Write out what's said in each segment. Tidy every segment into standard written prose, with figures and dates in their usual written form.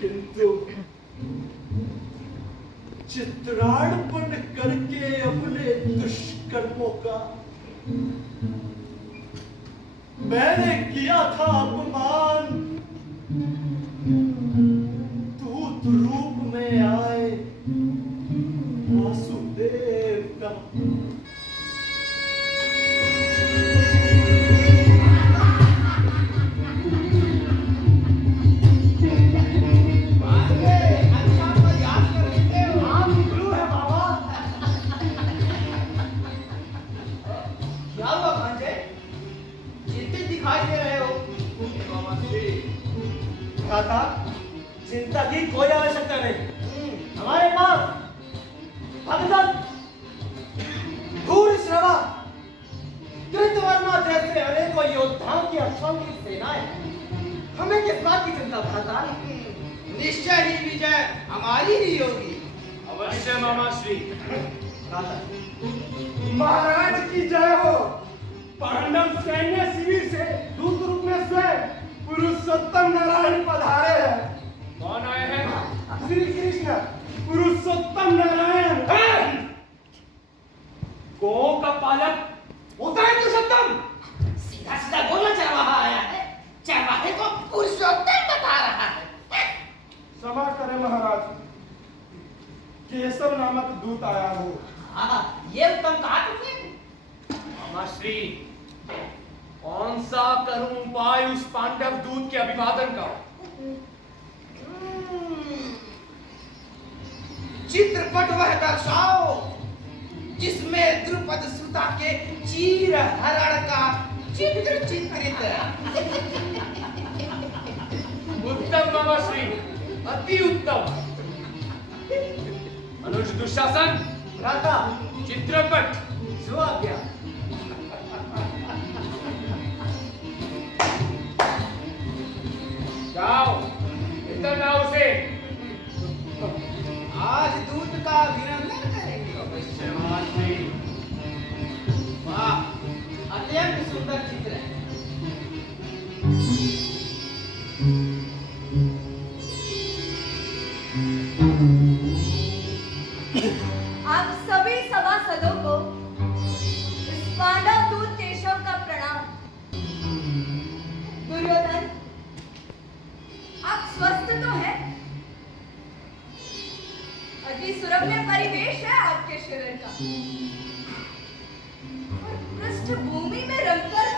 किंतु चित्रार्पण करके अपने दुष्कर्मों का मैंने किया था अपमान। दूत रूप में आए वासुदेव का। चिंता की कोई आवश्यकता नहीं। हमारे पास भगदत्त, धूर्श्रवा, कृतवर्मा जैसे अनेकों योद्धाओं की अक्षौहिणी सेनाएं। हमें किस बात की चिंता भ्राता? निश्चय ही विजय हमारी ही होगी। अवश्य मामा श्री। महाराज की जय हो। पांडव सैन्य शिविर से दूत रूप में स्वयं पुरुषोत्तम नारायण पधारे हैं। कौन आए हैं? श्री कृष्ण पुरुषोत्तम नारायण। गौ का पालक होता है पुरुषोत्तम। सीधा सीधा बोलना चरवाहा आया है। चरवाहे को पुरुषोत्तम बता रहा है। क्षमा करें महाराज, केशव नामक दूत आया हो। ये उत्तम कहा तुमने? मामा श्री, कौन सा करूं उपाय उस पांडव दूत के अभिवादन का? चित्रपट वह दर्शाओ जिसमें द्रुपद सुता के चीर हरण का चित्र चित्रित है। उत्तम मामा श्री, अति उत्तम। अनुज दुशासन, भ्राता चित्रपट सुआज्ञा। जाओ, इधर लाओ उसे। आज दूत का अभिनंदन करेंगे। अवश्य मामा श्री। वाह, अत्यंत सुंदर चित्र है। आप सभी सभासदों को इस पांडव दूत केशव का प्रणाम। दुर्योधन, आप स्वस्थ तो हैं? अति सुरम्य परिवेश है आपके शरीर का। और पृष्ठभूमि में रंगकर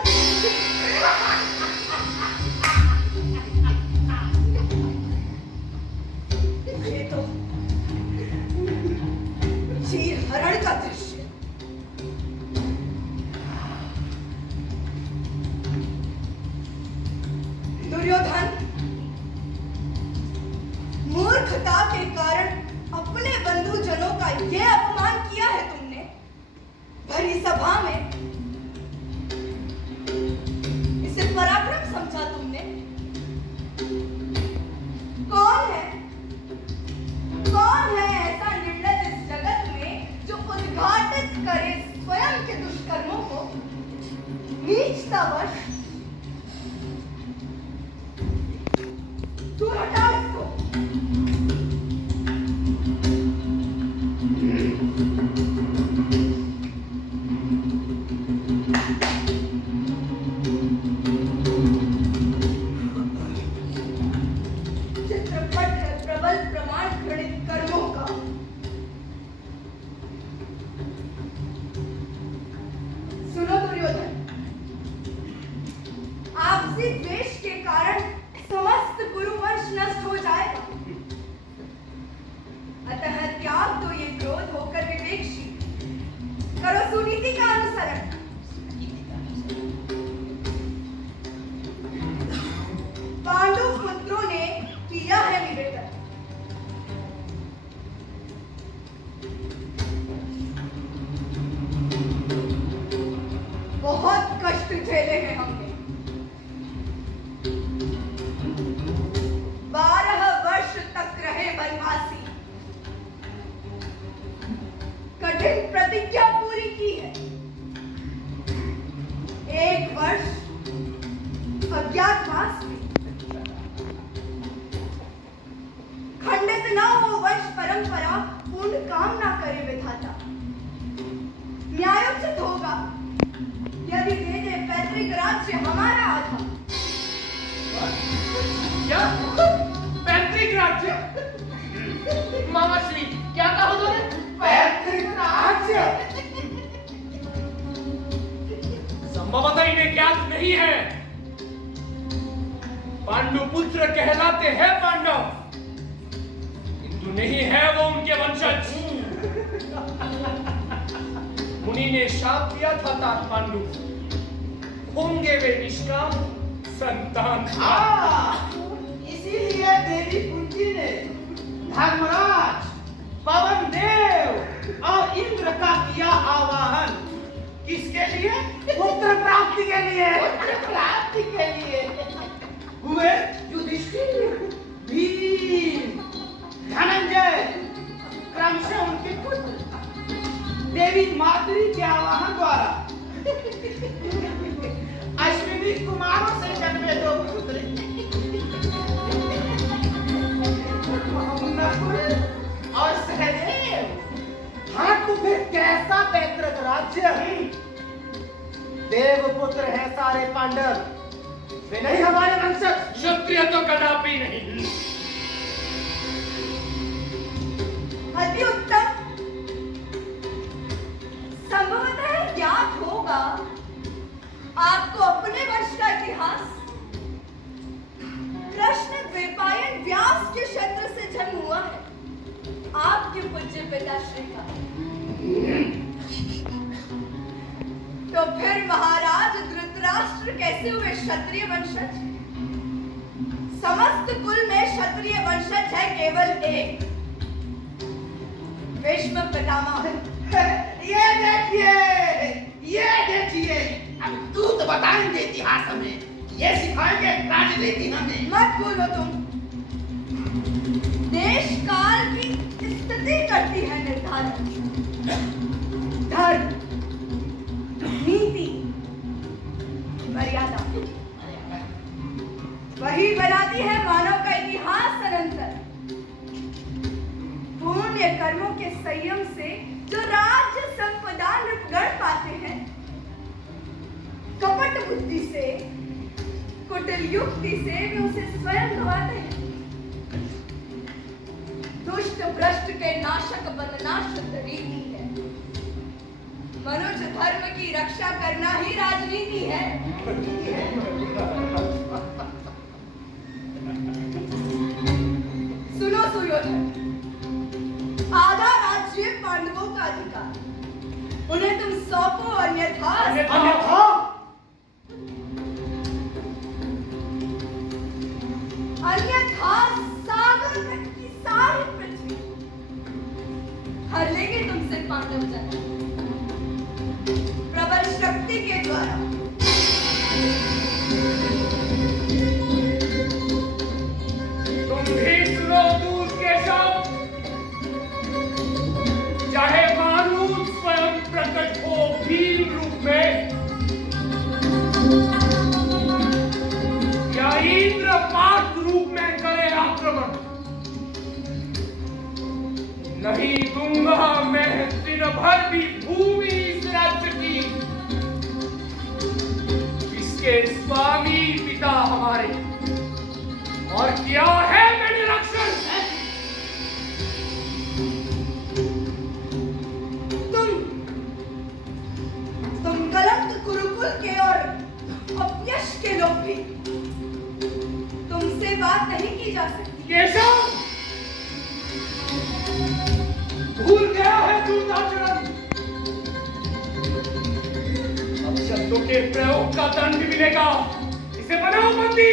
ये तो चीर हरण का दृश्य। दुर्योधन, मूर्खता के कारण अपने बंधुजनों का यह अपमान किया है तुमने भरी सभा में। इसे पराक्रम समझा तुमने? कौन है ऐसा निर्लज इस जगत में जो उद्घाटित करे स्वयं के दुष्कर्मों को? नीचतावश दूर हटाओ इसको। चित्रपट है प्रबल प्रमाण घृणित कर्मों का। सुनो दुर्योधन, आपसी द्वेष के कारण समस्त कुरुवंश नष्ट न हो वंश परंपरा पूर्ण कामना करे विधाता। न्यायोचित होगा यदि दे दे पैतृक राज्य हमारा आधा। क्या पैतृक राज्य? मामा श्री क्या कहा तुमने? पैतृक राज्य संभवतः इन्हें ज्ञात नहीं है। पांडु पुत्र कहलाते हैं पांडव, किंतु नहीं है वो उनके वंशज। मुनि ने शाप दिया था तात पांडु, होंगे वे निष्काम संतान। इसीलिए देवी कुंती ने धर्मराज, पवन देव और इंद्र का किया आवाहन। किसके लिए? पुत्र प्राप्ति के लिए। पुत्र प्राप्ति के लिए हुए युधिष्ठिर, भीम, धनंजय क्रमशः उनके पुत्र देवी मातृ के आवाहन द्वारा अश्विनी कुमारों से जन्मे 2 पुत्र नकुल और सहदेव। हाँ तो फिर कैसा पैतृक राज्य? देवपुत्र हैं सारे पांडव, वे नहीं हमारे वंशज। क्षत्रिय तो कदापि नहीं। अति उत्तम। संभवतः ज्ञात होगा आपको अपने वंश का इतिहास। कृष्ण द्वैपायन व्यास के क्षेत्र से जन्म हुआ है, आपके पूज्य पिताश्री का। तो फिर महाराज धृतराष्ट्र कैसे हुए क्षत्रिय वंशज? समस्त कुल में क्षत्रिय वंशज है केवल एक, भीष्म पितामह। ये देखिए अब तू तो बताएंगे इतिहास हमें, ये सिखाएंगे राजनीति हमें। मत बोलो तुम। देश काल की स्थिति करती है निर्धारण। धर्म, नीति, मर्यादा वही बनाती है मानव का इतिहास अनंतर। पुण्य कर्मों के संयम से जो राज्य संपदा गढ़ पाते हैं, कपट बुद्धि से, कुटिल युक्ति से वे उसे स्वयं गवाते हैं। दुष्ट भ्रष्ट के नाशक बनना शुद्ध रीति है। मनुष्य धर्म की रक्षा करना ही राजनीति है। सुनो सुयोधन, आधा राज्य पांडवों का अधिकार, उन्हें तुम सौंपो, अन्यथा सागर तक की सारी पृथ्वी हर लेंगे तुमसे पांडव जन, प्रबल शक्ति के द्वारा। तुम भी सुनो दूत के शब्द, चाहे मानूत स्वयं प्रकट हो भीम रूप में, या इंद्र पार्थ रूप में करे आक्रमण, नहीं दूंगा मैं दिन भर भी भूमि इस राज्य की, इसके स्वामी पिता हमारे, और क्या है मेरे रक्षण? तुम कलंक कुरुकुल के और अपयश के लोग भी, तुमसे बात नहीं की जा सकती। केशव, भूल गया है दूताचरण। अब शब्दों के प्रयोग का दंड मिलेगा, इसे बनाओ बंदी।